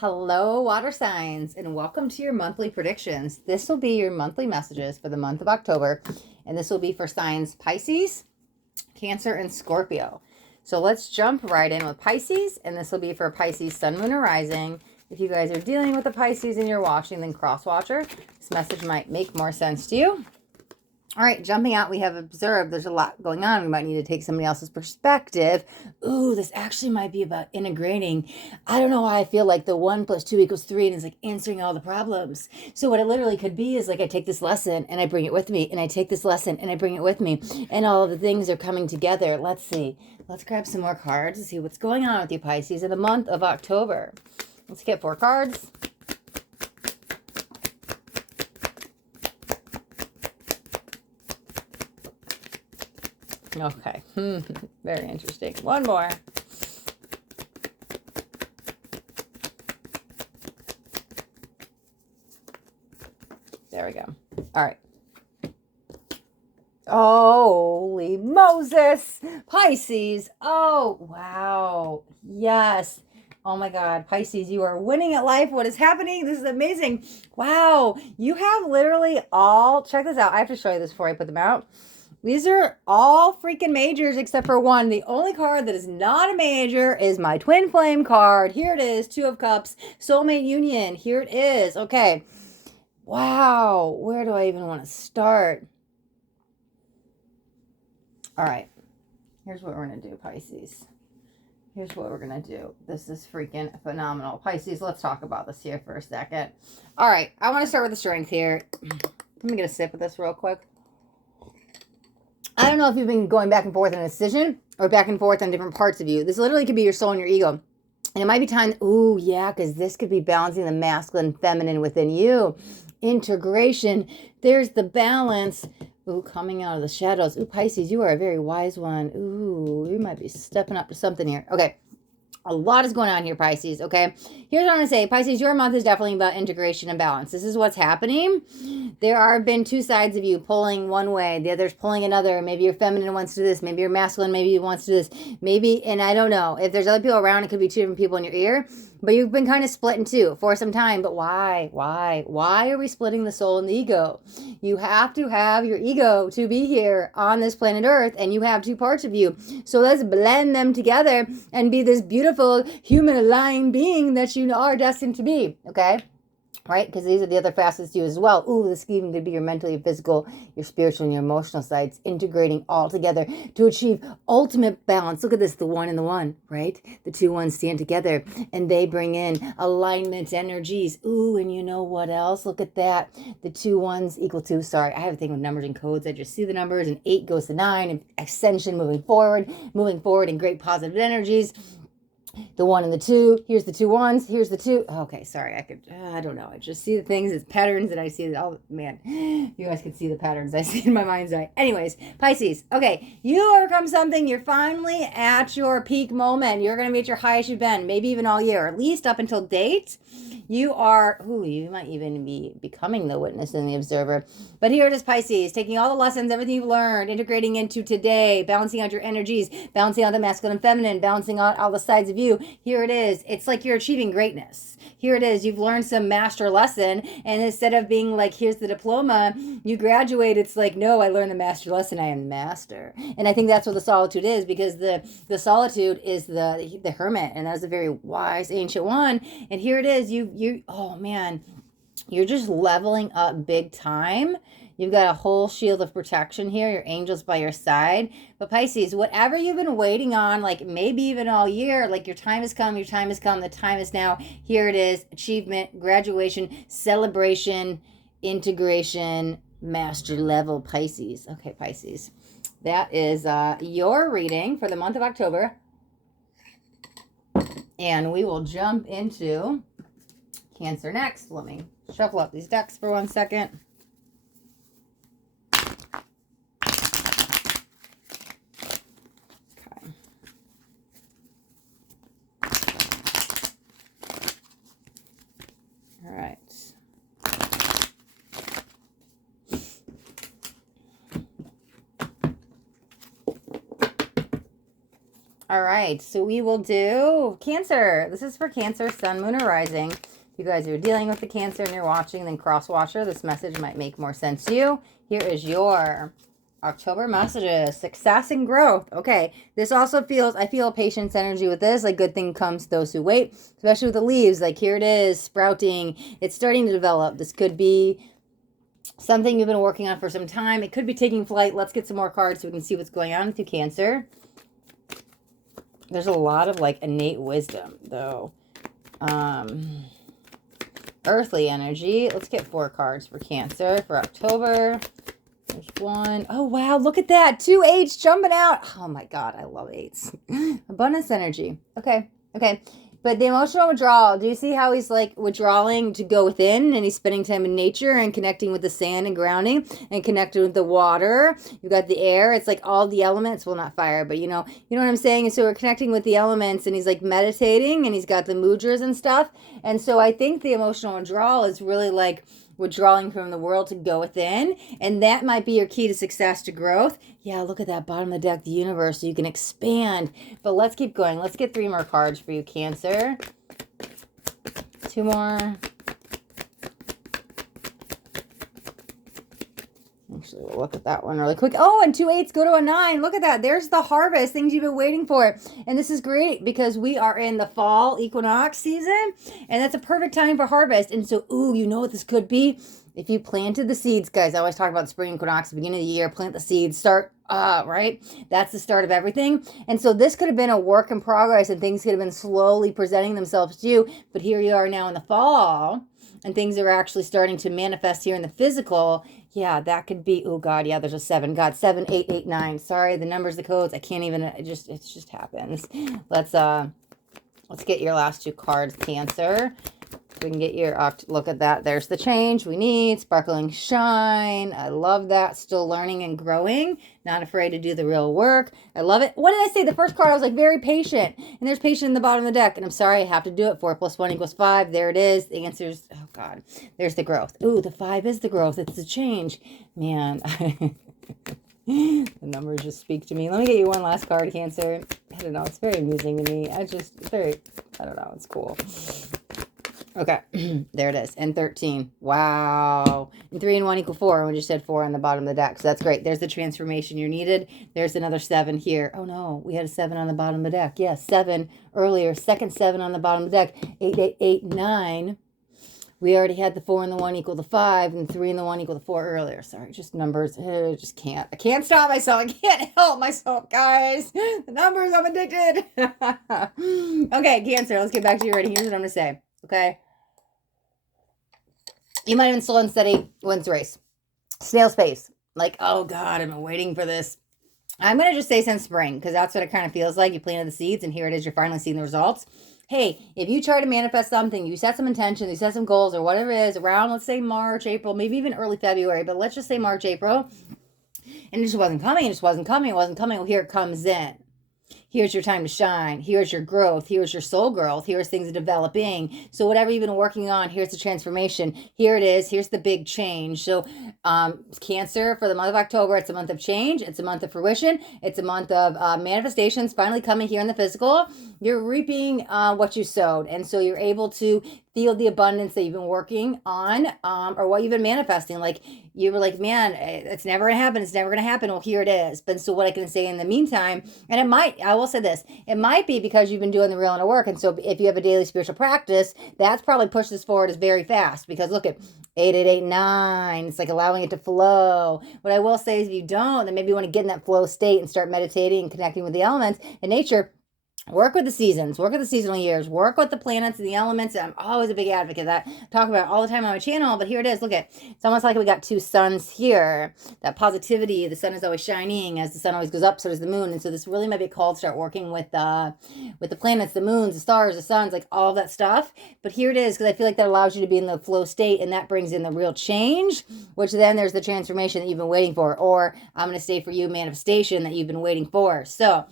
Hello, water signs, and welcome to your monthly predictions. This will be your monthly messages for the month of October, and this will be for signs Pisces, Cancer, and Scorpio. So let's jump right in with Pisces, and this will be for Pisces, Sun, Moon, or Rising. If you guys are dealing with the Pisces and you're watching, then cross watcher. This message might make more sense to you. All right, jumping out, we have observed there's a lot going on. We might need to take somebody else's perspective. Ooh, this actually might be about integrating. I don't know why I feel like the 1 + 2 = 3 and it's like answering all the problems. So what it literally could be is like I take this lesson and I bring it with me, and I take this lesson and I bring it with me, and all of the things are coming together. Let's see. Let's grab some more cards and see what's going on with you, Pisces, in the month of October. Let's get 4 cards. Okay, very interesting. One more. There we go. All right. Holy Moses! Pisces! Oh, wow. Yes. Oh my God, Pisces, you are winning at life. What is happening? This is amazing. Wow. You have literally all, check this out. I have to show you this before I put them out. These are all freaking majors except for one. The only card that is not a major is my twin flame card. Here it is, 2 of Cups, soulmate union. Here it is. Okay. Wow. Where do I even want to start? All right. Here's what we're going to do, Pisces. Here's what we're going to do. This is freaking phenomenal. Pisces, let's talk about this here for a second. All right. I want to start with the strength here. Let me get a sip of this real quick. I don't know if you've been going back and forth on a decision or back and forth on different parts of you. This literally could be your soul and your ego. And it might be time, ooh, yeah, because this could be balancing the masculine, feminine within you. Integration. There's the balance. Ooh, coming out of the shadows. Ooh, Pisces, you are a very wise one. Ooh, you might be stepping up to something here. Okay. A lot is going on here, Pisces, okay? Here's what I'm going to say. Pisces, your month is definitely about integration and balance. This is what's happening. There have been 2 sides of you pulling one way. The other's pulling another. Maybe your feminine wants to do this. Maybe your masculine maybe wants to do this. Maybe, and I don't know. If there's other people around, it could be 2 different people in your ear. But you've been kind of split in 2 for some time. But why? Why are we splitting the soul and the ego? You have to have your ego to be here on this planet Earth, and you have 2 parts of you. So let's blend them together and be this beautiful human aligned being that you are destined to be. Okay? Right? Because these are the other facets to you as well. Ooh, this even could be your mental, your physical, your spiritual, and your emotional sides, integrating all together to achieve ultimate balance. Look at this, the 1 and the 1, right? The 2 ones stand together, and they bring in alignment energies. Ooh, and you know what else? Look at that. The 2 ones equal to, sorry, I have a thing with numbers and codes. I just see the numbers, and 8 goes to 9, and ascension, moving forward in great positive energies. The 1 and the 2, here's the 2 ones, here's the 2. Okay, sorry, I don't know. I just see the things as patterns, and I see that, oh man, you guys can see the patterns I see in my mind's eye. Anyways, Pisces, okay, you overcome something, you're finally at your peak moment. You're going to be at your highest you've been, maybe even all year, at least up until date. You are, you might even be becoming the witness and the observer. But here it is, Pisces, taking all the lessons, everything you've learned, integrating into today, balancing out your energies, balancing out the masculine and feminine, balancing out all the sides of you. Here it is. It's like you're achieving greatness. Here it is. You've learned some master lesson, and instead of being like, here's the diploma, you graduate. It's like, no, I learned the master lesson. I am the master. And I think that's what the solitude is, because the solitude is the hermit, and that's a very wise ancient one. And here it is. You oh man, you're just leveling up big time. You've got a whole shield of protection here. Your angels by your side. But Pisces, whatever you've been waiting on, like maybe even all year, like your time has come, the time is now. Here it is. Achievement, graduation, celebration, integration, master level, Pisces. Okay, Pisces. That is your reading for the month of October. And we will jump into Cancer next. Let me shuffle up these decks for 1 second. All right. All right, so we will do Cancer. This is for Cancer, Sun, Moon, or Rising. If you guys are dealing with the Cancer and you're watching, then cross-watcher. This message might make more sense to you. Here is your October messages. Success and growth. Okay, this also feels, I feel patience energy with this. Like good thing comes to those who wait, especially with the leaves. Like here it is, sprouting. It's starting to develop. This could be something you've been working on for some time. It could be taking flight. Let's get some more cards so we can see what's going on with you, Cancer. There's a lot of like innate wisdom though. Earthly energy. Let's get 4 cards for Cancer for October. There's 1. Oh wow, look at that. 2 8s jumping out. Oh my god, I love 8s. Abundance energy. Okay. But the emotional withdrawal, do you see how he's like withdrawing to go within, and he's spending time in nature and connecting with the sand and grounding and connecting with the water? You got the air. It's like all the elements. Well, not fire, but you know what I'm saying? And so we're connecting with the elements, and he's like meditating, and he's got the mudras and stuff. And so I think the emotional withdrawal is really like withdrawing from the world to go within, and that might be your key to success, to growth. Yeah, look at that bottom of the deck, the universe, so you can expand. But let's keep going. Let's get 3 more cards for you, Cancer. 2 more. Actually, we'll look at that one really quick. Oh, and 2 8s go to a 9. Look at that. There's the harvest, things you've been waiting for. And this is great because we are in the fall equinox season, and that's a perfect time for harvest. And so, ooh, you know what this could be? If you planted the seeds, guys, I always talk about the spring equinox, the beginning of the year, plant the seeds, start, right? That's the start of everything. And so this could have been a work in progress, and things could have been slowly presenting themselves to you. But here you are now in the fall, and things are actually starting to manifest here in the physical. Yeah, that could be, oh God, yeah, there's a 7. God, 7, 8, 8, 9. Sorry, the numbers, the codes, I can't even, it just happens. Let's get your last 2 cards, Cancer. We can get your, look at that. There's the change we need. Sparkling shine. I love that. Still learning and growing. Not afraid to do the real work. I love it. What did I say? The first card, I was like, very patient. And there's patient in the bottom of the deck. And I'm sorry, I have to do it. 4 + 1 = 5. There it is. The answer's, oh God. There's the growth. Ooh, the 5 is the growth. It's the change. Man. The numbers just speak to me. Let me get you one last card, Cancer. I don't know. It's very amusing to me. I don't know. It's cool. Okay, there it is. And 13. Wow. And 3 and 1 = 4. We just had 4 on the bottom of the deck. So that's great. There's the transformation you needed. There's another 7 here. Oh no, we had a 7 on the bottom of the deck. Yes, 7 earlier. Second 7 on the bottom of the deck. 8, 8, 8, 9. We already had the 4 and the 1 = 5, and 3 and the 1 = 4 earlier. Sorry, just numbers. I just can't. I can't stop myself. I can't help myself, guys. The numbers, I'm addicted. Okay, Cancer, let's get back to you already. Here's what I'm going to say. Okay. You might even slow and steady wins the race. Snail's pace. Like, oh God, I've been waiting for this. I'm going to just say since spring, because that's what it kind of feels like. You planted the seeds, and here it is. You're finally seeing the results. Hey, if you try to manifest something, you set some intentions, you set some goals, or whatever it is around, let's say March, April, maybe even early February, but let's just say March, April, and it just wasn't coming, it wasn't coming. Well, here it comes in. Here's your time to shine. Here's your growth. Here's your soul growth. Here's things developing. So whatever you've been working on, here's the transformation. Here it is. Here's the big change. So Cancer, for the month of October, it's a month of change. It's a month of fruition. It's a month of manifestations finally coming here in the physical. You're reaping what you sowed. And so you're able to feel the abundance that you've been working on, or what you've been manifesting. Like you were like, man, it's never going to happen. It's never going to happen. Well, here it is. But so what I can say in the meantime, and I will say this, it might be because you've been doing the real inner work. And so if you have a daily spiritual practice, that's probably pushed this forward as very fast, because look at 8, 8, 8, 9. It's like allowing it to flow. What I will say is if you don't, then maybe you want to get in that flow state and start meditating and connecting with the elements and nature. Work with the seasons, work with the seasonal years, work with the planets and the elements. I'm always a big advocate of that. I talk about it all the time on my channel, but here it is. Look at, it's almost like we got 2 suns here. That positivity, the sun is always shining. As the sun always goes up, so does the moon. And so this really might be called start working with the planets, the moons, the stars, the suns, like all of that stuff. But here it is, because I feel like that allows you to be in the flow state, and that brings in the real change, which then there's the transformation that you've been waiting for, or I'm going to say for you, manifestation that you've been waiting for. So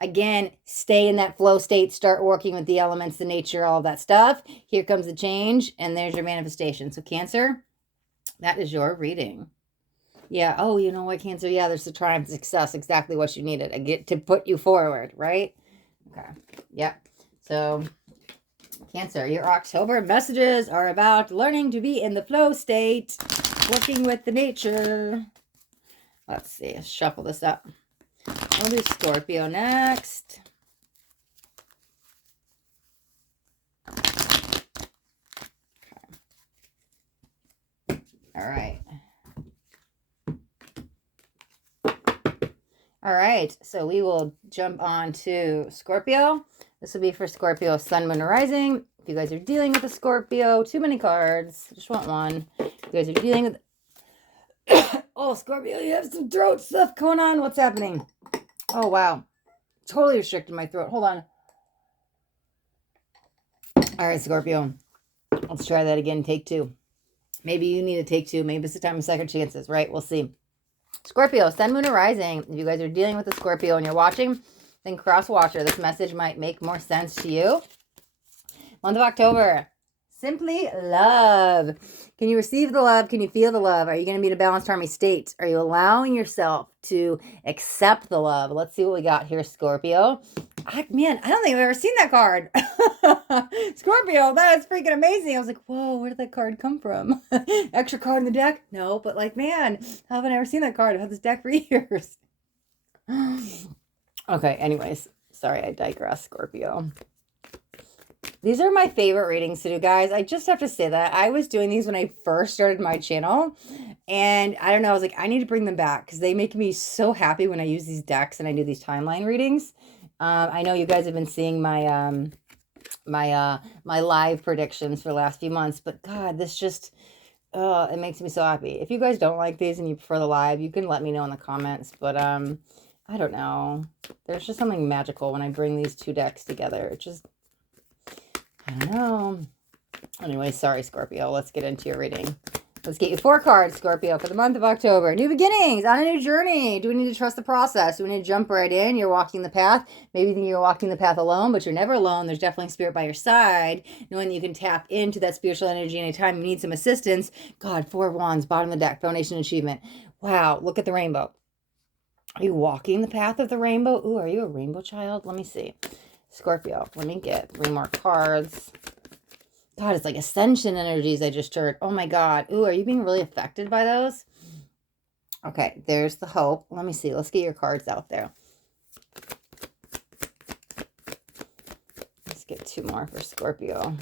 again, stay in that flow state, start working with the elements, the nature, all that stuff. Here comes the change, and there's your manifestation. So Cancer, that is your reading. Yeah, oh, you know what, Cancer? Yeah, there's the triumph, success, exactly what you needed. I get to put you forward, right? Okay. Yep. So, Cancer, your October messages are about learning to be in the flow state, working with the nature. Let's see. Let's shuffle this up. We'll do Scorpio next. Okay. All right. All right. So we will jump on to Scorpio. This will be for Scorpio, Sun, Moon, or Rising. If you guys are dealing with a Scorpio, too many cards. Just want one. If you guys are dealing with... Oh, Scorpio, you have some throat stuff going on. What's happening? Oh, wow. Totally restricted my throat. Hold on. All right, Scorpio. Let's try that again. Take two. Maybe you need to take two. Maybe it's the time of second chances, right? We'll see. Scorpio, Sun, Moon, or Rising. If you guys are dealing with a Scorpio and you're watching, then cross watcher. This message might make more sense to you. Month of October. Simply love. Can you receive the love? Can you feel the love? Are you going to be in a balanced harmony state? Are you allowing yourself to accept the love? Let's see what we got here, Scorpio. Man, I don't think I've ever seen that card. Scorpio, that is freaking amazing. I was like, whoa, where did that card come from? Extra card in the deck? No, but like, man, how have I never seen that card? I've had this deck for years. Okay, anyways, sorry, I digress, Scorpio. These are my favorite readings to do, guys. I just have to say that. I was doing these when I first started my channel. And I don't know, I was like, I need to bring them back because they make me so happy when I use these decks and I do these timeline readings. I know you guys have been seeing my my live predictions for the last few months. But God, this just, it makes me so happy. If you guys don't like these and you prefer the live, you can let me know in the comments. But I don't know. There's just something magical when I bring these two decks together. It just... I don't know. Anyway, sorry, Scorpio. Let's get into your reading. Let's get you 4 cards, Scorpio, for the month of October. New beginnings, on a new journey. Do we need to trust the process? Do we need to jump right in? You're walking the path. Maybe you think you're walking the path alone, but you're never alone. There's definitely spirit by your side, knowing that you can tap into that spiritual energy anytime you need some assistance. God, 4 of Wands, bottom of the deck, foundation achievement. Wow, look at the rainbow. Are you walking the path of the rainbow? Ooh, are you a rainbow child? Let me see. Scorpio, let me get 3 more cards. God, it's like ascension energies I just heard. Oh my God. Ooh, are you being really affected by those? Okay, there's the hope. Let me see. Let's get your cards out there. Let's get 2 more for Scorpio.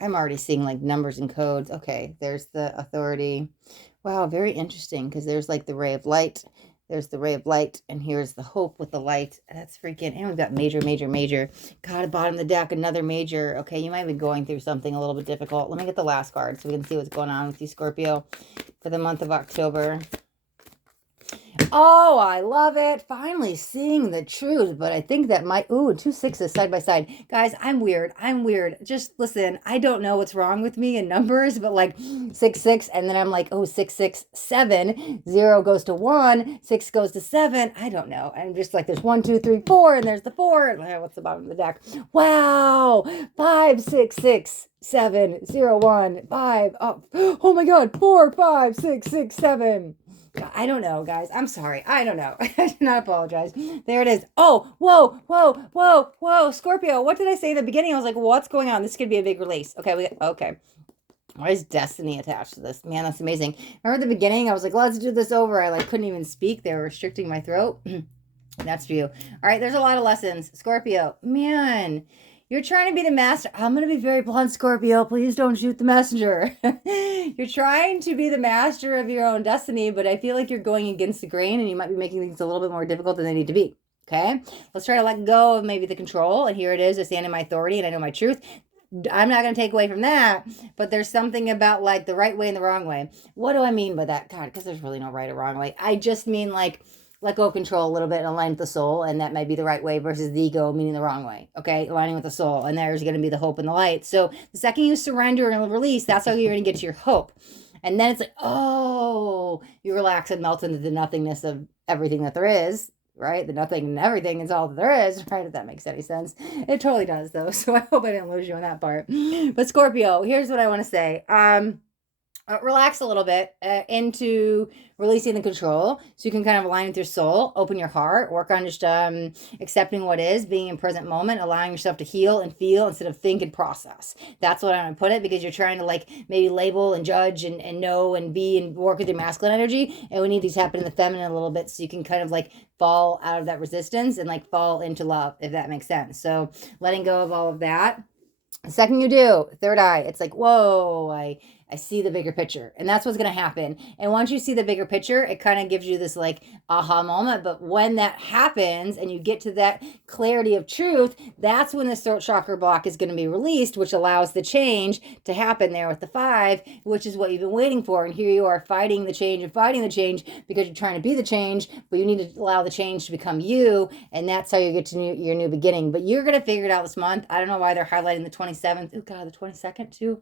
I'm already seeing like numbers and codes. Okay, there's the authority. Wow, very interesting because there's like the ray of light. There's the ray of light, and here's the hope with the light. That's freaking, and we've got major, major, major. God, bottom of the deck, another major. Okay, you might be going through something a little bit difficult. Let me get the last card so we can see what's going on with you, Scorpio, for the month of October. Oh, I love it. Finally seeing the truth. But I think that my, ooh, 2 6s side by side. Guys, I'm weird. I'm weird. Just listen, I don't know what's wrong with me in numbers, but like 6 6. And then I'm like, oh, 6 6 7. 0 goes to 1. 6 goes to 7. I don't know. I'm just like, there's 1 2 3 4. And there's the 4. What's the bottom of the deck? Wow. 5 6 6 7 0 1 5. Oh my God. 4 5 6 6 7. I don't know, guys. I'm sorry. I don't know. I do not apologize. There it is. Oh, whoa, whoa, whoa, whoa. Scorpio, what did I say in the beginning? I was like, what's going on? This could be a big release. Okay, okay. Why is destiny attached to this? Man, that's amazing. Remember the beginning? I was like, let's do this over. I like couldn't even speak. They were restricting my throat. That's for you. All right, there's a lot of lessons. Scorpio, man, you're trying to be the master. I'm going to be very blunt, Scorpio. Please don't shoot the messenger. You're trying to be the master of your own destiny, but I feel like you're going against the grain and you might be making things a little bit more difficult than they need to be. Okay? Let's try to let go of maybe the control. And here it is. I stand in my authority and I know my truth. I'm not going to take away from that, but there's something about like the right way and the wrong way. What do I mean by that? God, because there's really no right or wrong way. I just mean like, let go of control a little bit and align with the soul, and that might be the right way versus the ego, meaning the wrong way, okay? Aligning with the soul, and there's going to be the hope and the light. So the second you surrender and release, that's how you're going to get to your hope. And then it's like, oh, you relax and melt into the nothingness of everything that there is, right? The nothing and everything is all that there is, right? If that makes any sense. It totally does, though, so I hope I didn't lose you on that part. But Scorpio, here's what I want to say. relax a little bit into releasing the control, so you can kind of align with your soul, open your heart, work on just accepting what is, being in present moment, allowing yourself to heal and feel instead of think and process. That's what I'm going to put it, because you're trying to like maybe label and judge and know and be and work with your masculine energy, and we need these happen in the feminine a little bit, so you can kind of like fall out of that resistance and like fall into love, if that makes sense. So letting go of all of that. The second you do, third eye, it's like, whoa, I see the bigger picture. And that's what's going to happen. And once you see the bigger picture, it kind of gives you this like aha moment. But when that happens and you get to that clarity of truth, that's when the throat chakra block is going to be released, which allows the change to happen there with the 5, which is what you've been waiting for. And here you are fighting the change because you're trying to be the change, but you need to allow the change to become you. And that's how you get to your new beginning. But you're going to figure it out this month. I don't know why they're highlighting the 27th. Oh, God, the 22nd too.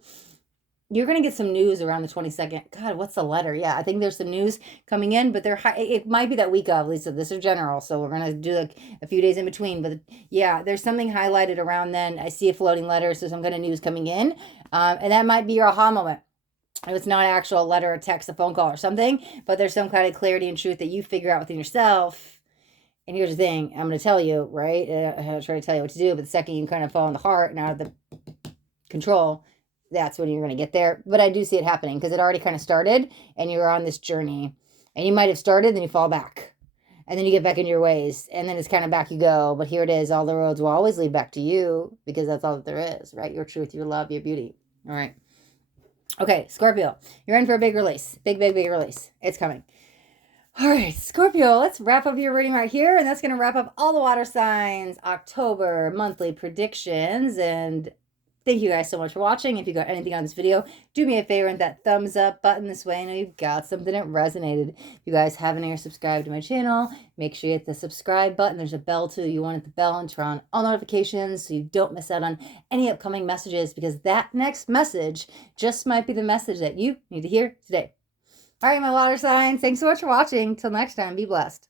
You're going to get some news around the 22nd. God, what's the letter? Yeah, I think there's some news coming in, but it might be that week of, Lisa. This is general, so we're going to do like a few days in between. But yeah, there's something highlighted around then. I see a floating letter, so some kind of news coming in. And that might be your aha moment. If it's not an actual letter, a text, a phone call or something, but there's some kind of clarity and truth that you figure out within yourself. And here's the thing. I'm going to tell you, right? I'm going to try to tell you what to do, but the second you kind of fall in the heart and out of the control, that's when you're going to get there. But I do see it happening, because it already kind of started and you're on this journey, and you might have started, then you fall back, and then you get back into your ways, and then it's kind of back you go. But here it is. All the roads will always lead back to you, because that's all that there is, right? Your truth, your love, your beauty. All right. Okay, Scorpio, you're in for a big release. Big release. It's coming. All right, Scorpio, let's wrap up your reading right here. And that's going to wrap up all the water signs, October monthly predictions. And thank you guys so much for watching. If you got anything on this video, do me a favor and that thumbs up button this way. I know you got something that resonated. If you guys haven't already subscribed to my channel, make sure you hit the subscribe button. There's a bell too. You want to hit the bell and turn on all notifications so you don't miss out on any upcoming messages, because that next message just might be the message that you need to hear today. All right, my water signs, thanks so much for watching. Till next time, be blessed.